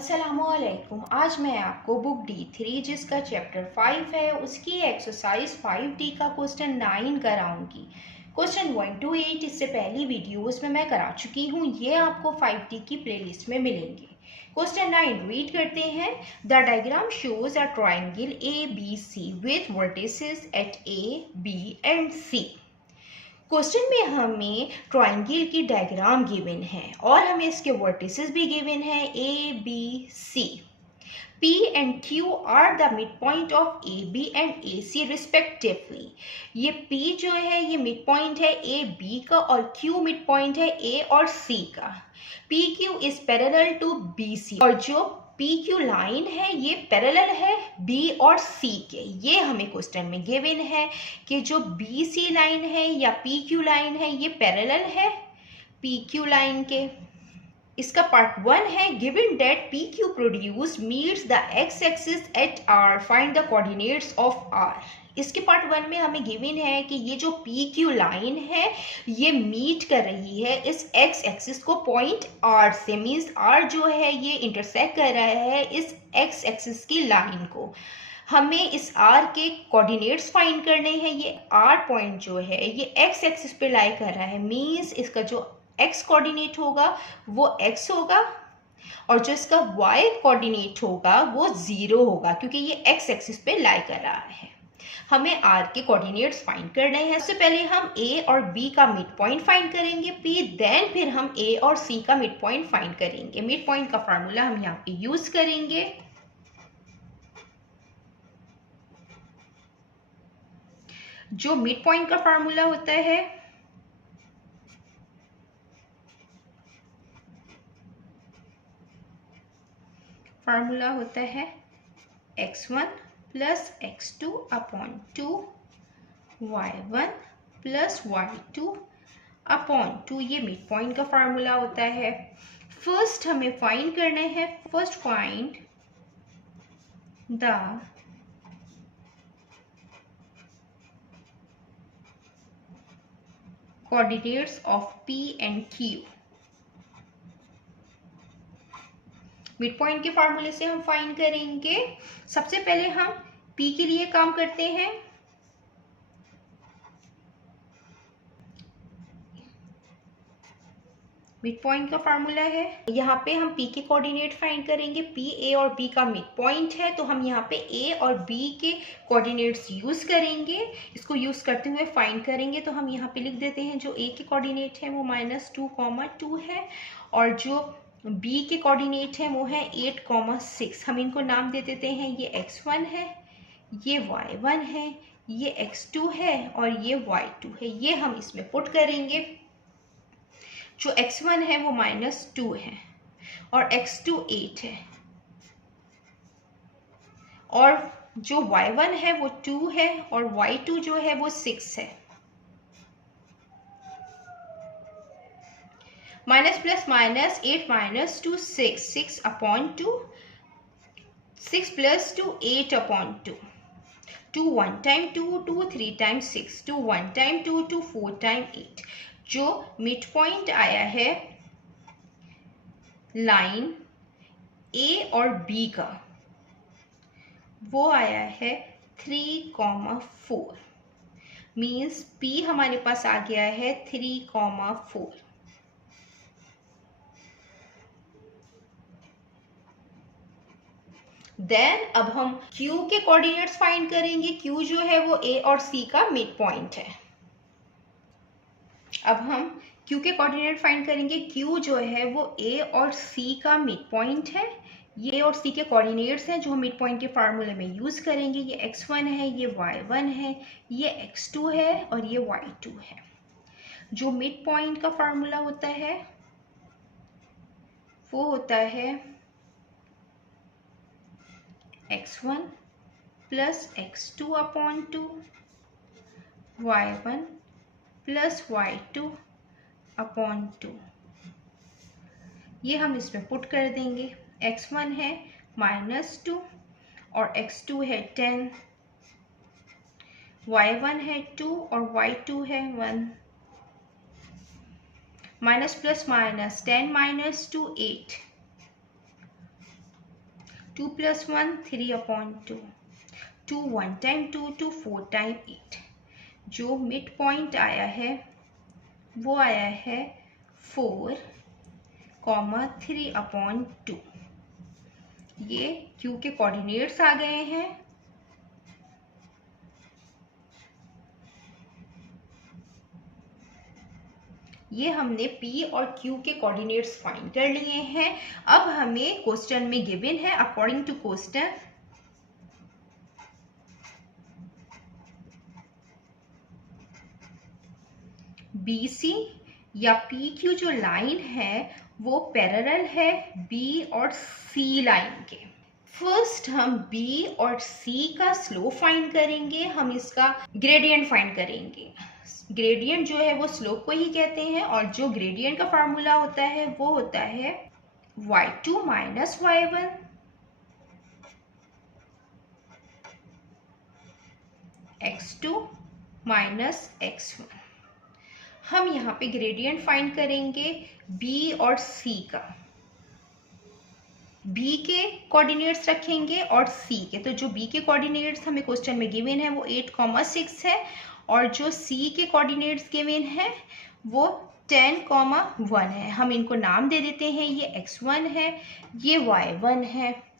अस्सलामुअलैकुम। आज मैं आपको बुक D3 जिसका चैप्टर 5 है उसकी एक्सरसाइज 5D का क्वेश्चन 9 कराऊंगी। क्वेश्चन 1 to 8 इससे पहली वीडियोस में मैं करा चुकी हूँ, ये आपको 5D की प्लेलिस्ट में मिलेंगे। क्वेश्चन 9 रीड करते हैं। The diagram shows a triangle ABC with vertices at A, B and C। Question में हमें ट्रायंगल की डायग्राम गिवन है और हमें इसके वर्टिसेस भी गिवन है A, B, C। P and Q are the midpoint of AB and AC respectively। ये P जो है ये midpoint है A, B का और Q midpoint है A और C का। PQ is parallel to BC और जो PQ लाइन है ये पैरेलल है B और C के। ये हमें क्वेश्चन में गिवन है कि जो BC लाइन है या PQ लाइन है ये पैरेलल है PQ लाइन के। इसका पार्ट 1 है। Given that PQ produce meets the x axis at R, find the coordinates of R। इसके पार्ट 1 में हमें गिवन है कि ये जो PQ लाइन है ये मीट कर रही है इस x एक्सिस को पॉइंट R से, मीन्स R जो है ये इंटरसेक्ट कर रहा है इस x एक्सिस की लाइन को। हमें इस R के कोऑर्डिनेट्स फाइंड करने हैं। ये R पॉइंट जो है ये x एक्सिस पे लाई कर रहा है, मीन्स इसका जो x कोऑर्डिनेट होगा वो x होगा और जो इसका y कोऑर्डिनेट होगा वो 0 होगा क्योंकि ये x एक्सिस पे लाई कर रहा है। हमें r के कोऑर्डिनेट्स फाइंड करने हैं। सबसे पहले हम a और b का मिड पॉइंट फाइंड करेंगे p, देन फिर हम a और c का मिड पॉइंट फाइंड करेंगे। मिड पॉइंट का फार्मूला हम यहाँ पे यूज करेंगे। जो मिड पॉइंट का फार्मूला होता है x1 plus x2 upon 2, y1 plus y2 upon 2। ये मिड पॉइंट का फार्मूला होता है। फर्स्ट हमें फाइंड करना है, first find the coordinates of P and Q। Mid point के फार्मूले से हम फाइंड करेंगे। सबसे पहले हम P के लिए काम करते हैं। मिड पॉइंट का फार्मूला है, यहाँ पे हम P के कोऑर्डिनेट फाइंड करेंगे। P A और B का मिड पॉइंट है तो हम यहाँ पे A और B के कोऑर्डिनेट्स यूज करेंगे। इसको यूज करते हुए फाइंड करेंगे तो हम यहाँ पे लिख देते हैं जो A के कोऑर्डिनेट है वो -2, 2 है और जो B के कोऑर्डिनेट है वो है 8, 6। हम इनको नाम दे देते हैं, ये x1 है, ये y1 है, ये x2 है और ये y2 है। ये हम इसमें पुट करेंगे। जो x1 है वो -2 है और x2 8 है और जो y1 है वो 2 है और y2 जो है वो 6 है। Minus plus minus 8 - 2 6 upon 2, 6 + 2 8 upon 2। 2 1 time 2, 2 3 time 6, 2 1 time 2, 2 4 time 8। जो मिड पॉइंट आया है लाइन A और B का वो आया है 3, 4, मीन्स P हमारे पास आ गया है 3, 4। देन अब हम Q के कोऑर्डिनेट्स फाइंड करेंगे। Q जो है वो A और C का मिड पॉइंट है। अब हम Q के कोऑर्डिनेट फाइंड करेंगे। Q जो है वो A और C का मिड पॉइंट है। ये और C के कोऑर्डिनेट्स हैं जो हम मिड पॉइंट के फार्मूले में यूज करेंगे। ये x1 है, ये y1 है, ये x2 है और ये y2 है। जो मिड पॉइंट का फार्मूला होता है वो होता है x1 plus x2 upon 2, y1 plus y2 upon 2। ये हम इसमें पुट कर देंगे। x1 है -2 और x2 है 10, y1 है 2 और y2 है 1। Minus plus minus 10 - 2 8, 2 + 1 3/2, 2 1 time 2, 2 4 time 8। जो मिड पॉइंट आया है वो आया है 4, 3/2। ये Q के कोऑर्डिनेट्स आ गए हैं। ये हमने P और Q के कोऑर्डिनेट्स फाइंड कर लिए हैं। अब हमें क्वेश्चन में गिवन है, अकॉर्डिंग टू क्वेश्चन BC या PQ जो लाइन है वो पैरेलल है B और C लाइन के। फर्स्ट हम B और C का स्लोप फाइंड करेंगे, हम इसका ग्रेडियंट फाइंड करेंगे। ग्रेडियंट जो है वो स्लोप को ही कहते हैं और जो ग्रेडियंट का फार्मूला होता है वो होता है y2 minus y1 x2 minus x1। हम यहाँ पे ग्रेडियंट फाइंड करेंगे B और C का। B के कोऑर्डिनेट्स रखेंगे और C के। तो जो B के कोऑर्डिनेट्स हमें क्वेश्चन में गिवन है वो 8,6 है और जो C के कोऑर्डिनेट्स गिवन है वो 10,1 है। हम इनको नाम दे देते हैं, ये x1 है, ये y1 है,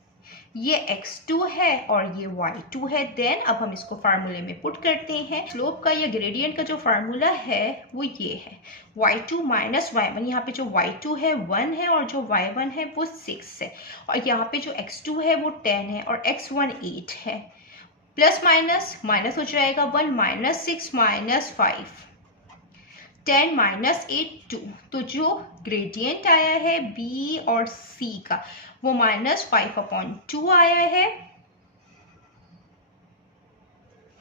ये x2 है और ये y2 है। देन अब हम इसको फार्मूले में पुट करते हैं। स्लोप का या ग्रेडियंट का जो फार्मूला है वो ये है y2 माइनस y1। यहाँ पे जो y2 है 1 है और जो y1 है वो 6 है और यहाँ पे जो x2 है वो 10 है और x1 8 है। प्लस माइनस माइनस हो जाएगा, 1 माइनस 6 माइनस 5, 10 माइनस 8 2। तो जो ग्रेडियंट आया है B और C का वो -5/2 आया है।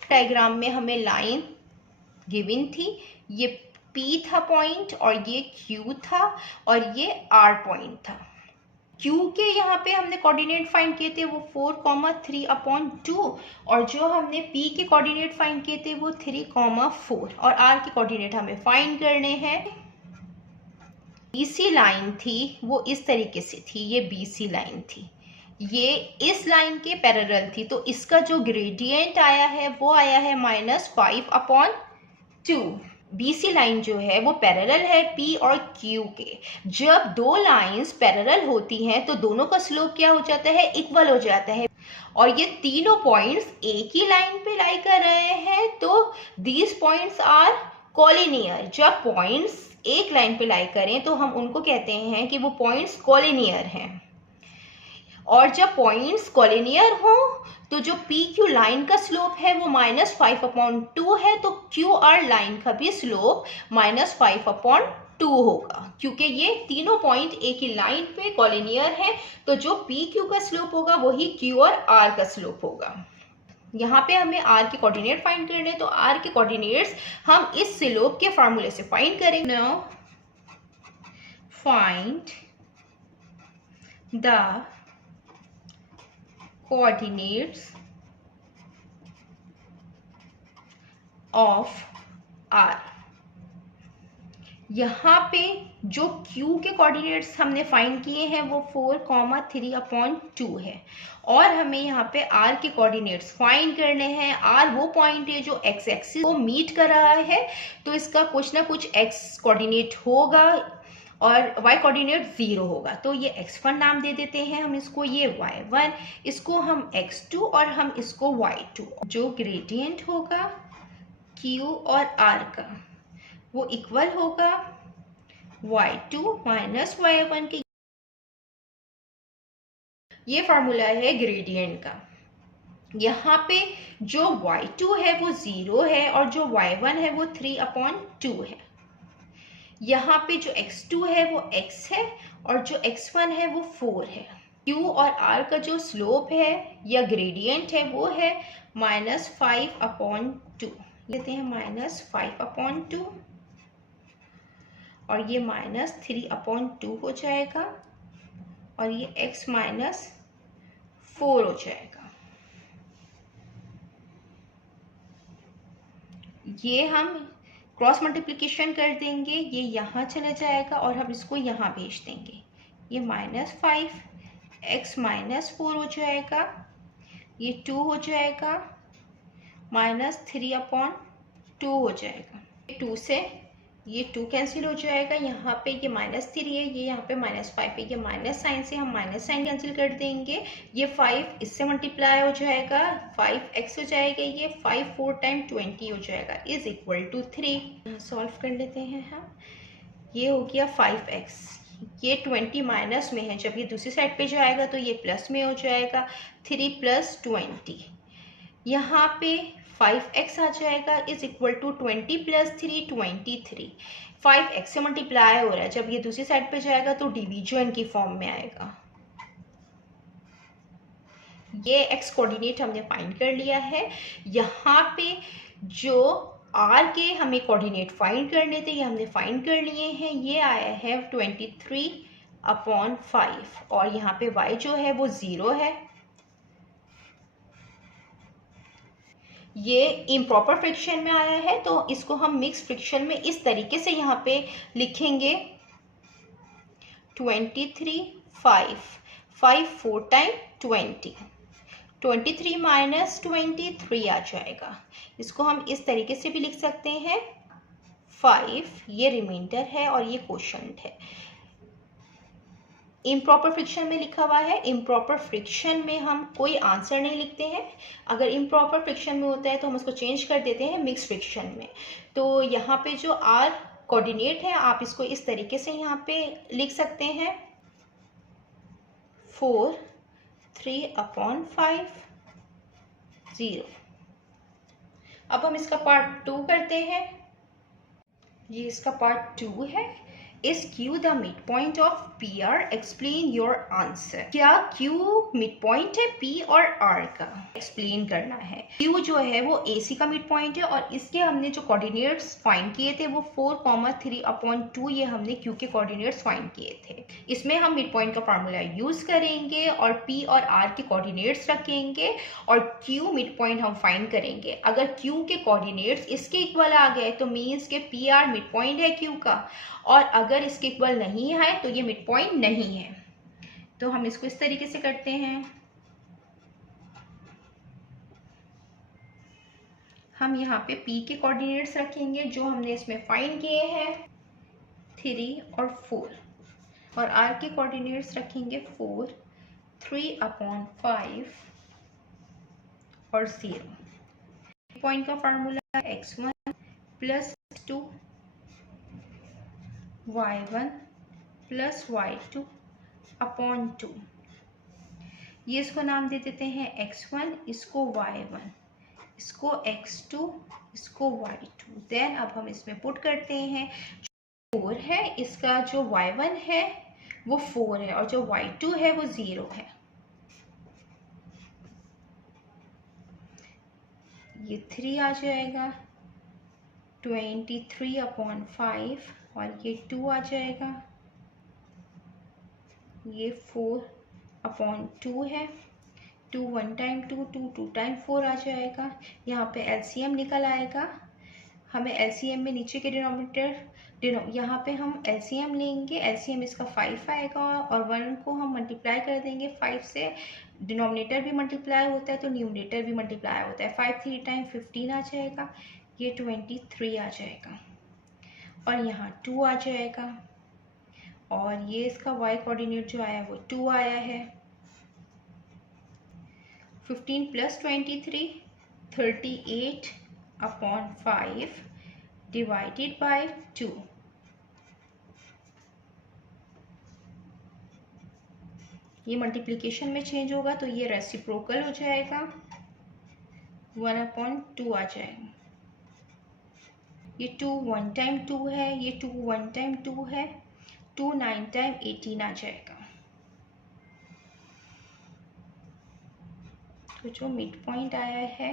डायग्राम में हमें लाइन गिवन थी, ये P था पॉइंट और ये Q था और ये R पॉइंट था। Q के यहाँ पे हमने कोऑर्डिनेट फाइंड किए थे वो 4,3/2 और जो हमने P के कोऑर्डिनेट फाइंड किए थे वो 3,4 और R के कोऑर्डिनेट हमें फाइंड करने हैं। BC लाइन थी वो इस तरीके से थी, ये BC लाइन थी, ये इस लाइन के पैरेलल थी। तो इसका जो ग्रेडियंट आया है वो आया है -5/2। BC लाइन जो है वो पैरेलल है P और Q के। जब दो लाइंस पैरेलल होती हैं तो दोनों का स्लोप क्या हो जाता है, इक्वल हो जाता है। और ये तीनों पॉइंट्स एक ही लाइन पे लाई कर रहे हैं तो दीज पॉइंट्स आर कॉलिनियर। जब पॉइंट्स एक लाइन पे लाई करें तो हम उनको कहते हैं कि वो पॉइंट्स कॉलिनियर हैं। और जब पॉइंट्स कॉलिनियर हो तो जो PQ लाइन का स्लोप है वो -5/2 है, तो QR लाइन का भी स्लोप -5/2 होगा क्योंकि ये तीनों पॉइंट एक ही लाइन पे कॉलिनियर है। तो जो PQ का स्लोप होगा वही Q और R का स्लोप होगा। यहाँ पे हमें R के कोऑर्डिनेट फाइंड करने, तो R के कोऑर्डिनेट्स हम इस स्लोप के फार्मूले से फाइंड करेंगे। Now find the coordinates of R। यहाँ पे जो Q के कोऑर्डिनेट्स हमने फाइंड किए हैं वो 4,3/2 है और हमें यहाँ पे R के कोऑर्डिनेट्स फाइंड करने हैं। R वो पॉइंट है जो x एक्सिस को मीट कर रहा है, तो इसका कुछ ना कुछ x कोऑर्डिनेट होगा और y कोऑर्डिनेट 0 होगा। तो ये x1 नाम दे देते हैं हम इसको, ये y1, इसको हम x2 और हम इसको y2। जो ग्रेडियंट होगा Q और R का वो इक्वल होगा y2 माइनस y1 के। ये फार्मूला है ग्रेडियंट का। यहाँ पे जो y2 है वो 0 है और जो y1 है वो 3/2 है। यहाँ पे जो x2 है वो x है और जो x1 है वो 4 है। Q और R का जो स्लोप है या ग्रेडियंट है वो है -5/2। लेते हैं -5/2 और ये -3/2 हो जाएगा और ये x -4 हो जाएगा। ये हम क्रॉस मल्टीप्लिकेशन कर देंगे, ये यहाँ चला जाएगा और हम इसको यहाँ भेज देंगे। ये -5 x -4 हो जाएगा, ये 2 हो जाएगा, -3/2 हो जाएगा। 2 से ये 2 कैंसिल हो जाएगा, यहाँ पे ये -3 है, ये यहाँ पे -5 है, ये माइनस साइन से हम माइनस साइन कैंसिल कर देंगे। ये 5 इससे मल्टीप्लाई हो जाएगा, 5x हो जाएगा, ये 5 4 टाइम 20 हो जाएगा इज इक्वल टू 3। सॉल्व कर लेते हैं हम। ये हो गया 5x, ये 20 माइनस में है, जब ये दूसरी साइड पे जाएगा तो ये प्लस में हो जाएगा, 3 + 20। यहाँ पे 5x आ जाएगा इज इक्वल टू 20 + 3 23। 5x से मल्टीप्लाई हो रहा है, जब ये दूसरी साइड पे जाएगा तो डिवीजन की फॉर्म में आएगा। ये x कोऑर्डिनेट हमने फाइंड कर लिया है। यहाँ पे जो r के हमें कोऑर्डिनेट फाइंड करने थे, ये हमने फाइंड कर लिए हैं। ये आया है 23/5 और यहाँ पे y जो है वो 0 है। ये इम्प्रॉपर फ्रिक्शन में आया है, तो इसको हम मिक्स फ्रिक्शन में इस तरीके से यहाँ पे लिखेंगे 23 5 5 4 टाइम 20, 23 - 23 आ जाएगा। इसको हम इस तरीके से भी लिख सकते हैं 5, ये रिमाइंडर है और ये क्वोशंट है। इम्प्रॉपर फ्रिक्शन में लिखा हुआ है। इम्प्रॉपर फ्रिक्शन में हम कोई आंसर नहीं लिखते हैं। अगर इम्प्रॉपर फ्रिक्शन में होता है तो हम उसको चेंज कर देते हैं मिक्स फ्रिक्शन में। तो यहाँ पे जो r कोऑर्डिनेट है, आप इसको इस तरीके से यहाँ पे लिख सकते हैं 4 3/5 0। अब हम इसका पार्ट 2 करते हैं। ये इसका पार्ट 2 है। Is Q the midpoint of PR? Explain your answer. क्या Q midpoint है P और R का? एक्सप्लेन करना है। Q जो है वो AC का midpoint है और इसके हमने जो कोऑर्डिनेट्स फाइंड किए थे वो 4,3/2, ये हमने Q के कोऑर्डिनेट्स फाइंड किए थे। इसमें हम midpoint का फार्मूला यूज करेंगे और P और R के कोऑर्डिनेट्स रखेंगे और Q midpoint हम फाइंड करेंगे। अगर Q के कोऑर्डिनेट्स इसके इक्वल आ गए तो मीन्स के PR midpoint है Q का, और अगर इसके इक्वल नहीं है तो ये मिड पॉइंट नहीं है। तो हम इसको इस तरीके से करते हैं। हम यहाँ पे P के कोऑर्डिनेट्स रखेंगे जो हमने इसमें फाइंड किए हैं 3 और 4, और R के कोऑर्डिनेट्स रखेंगे 4 3/5 और 0। पॉइंट का फार्मूला x1 + 2 y1 + y2/2। ये इसको नाम दे देते हैं x1, इसको y1, इसको x2, इसको y2। देन अब हम इसमें पुट करते हैं 4 है, इसका जो y1 है वो 4 है और जो y2 है वो 0 है। ये 3 आ जाएगा 23/5 और ये 2 आ जाएगा, ये 4/2 है। 2 1 टाइम 2 2 2 टाइम 4 आ जाएगा। यहाँ पे एलसीएम निकल आएगा। हमें एलसीएम में नीचे के डिनोमिनेटर, यहाँ पे हम एलसीएम लेंगे। एलसीएम इसका 5 आएगा और 1 को हम मल्टीप्लाई कर देंगे 5 से। डिनोमिनेटर भी मल्टीप्लाई होता है तो न्यूमरेटर भी मल्टीप्लाई होता है। 5 3 टाइम 15 आ जाएगा, ये 23 आ जाएगा और यहाँ 2 आ जाएगा और ये इसका y कोऑर्डिनेट जो आया वो 2 आया है। 15 + 23 38/5 डिवाइडेड बाय 2। ये मल्टीप्लिकेशन में चेंज होगा तो ये रेसिप्रोकल हो जाएगा, 1/2 आ जाएगा। ये 2 1 टाइम 2 है, ये 2 1 टाइम 2 है, 2 9 टाइम 18 आ जाएगा। तो जो मिड पॉइंट आया है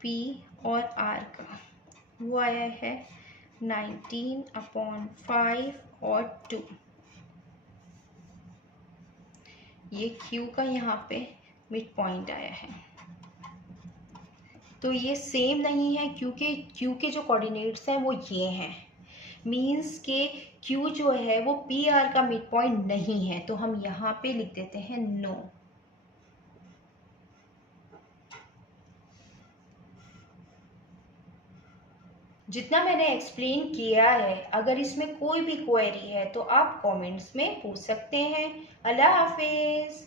P और R का वो आया है 19/5 और 2। ये Q का यहाँ पे मिड पॉइंट आया है। तो ये सेम नहीं है क्योंकि Q के जो कोऑर्डिनेट्स हैं वो ये हैं। मीन्स के क्यू जो है वो पी आर का मिड पॉइंट नहीं है, तो हम यहाँ पे लिख देते हैं नो। जितना मैंने एक्सप्लेन किया है, अगर इसमें कोई भी क्वेरी है तो आप कमेंट्स में पूछ सकते हैं। अल्लाह हाफिज़।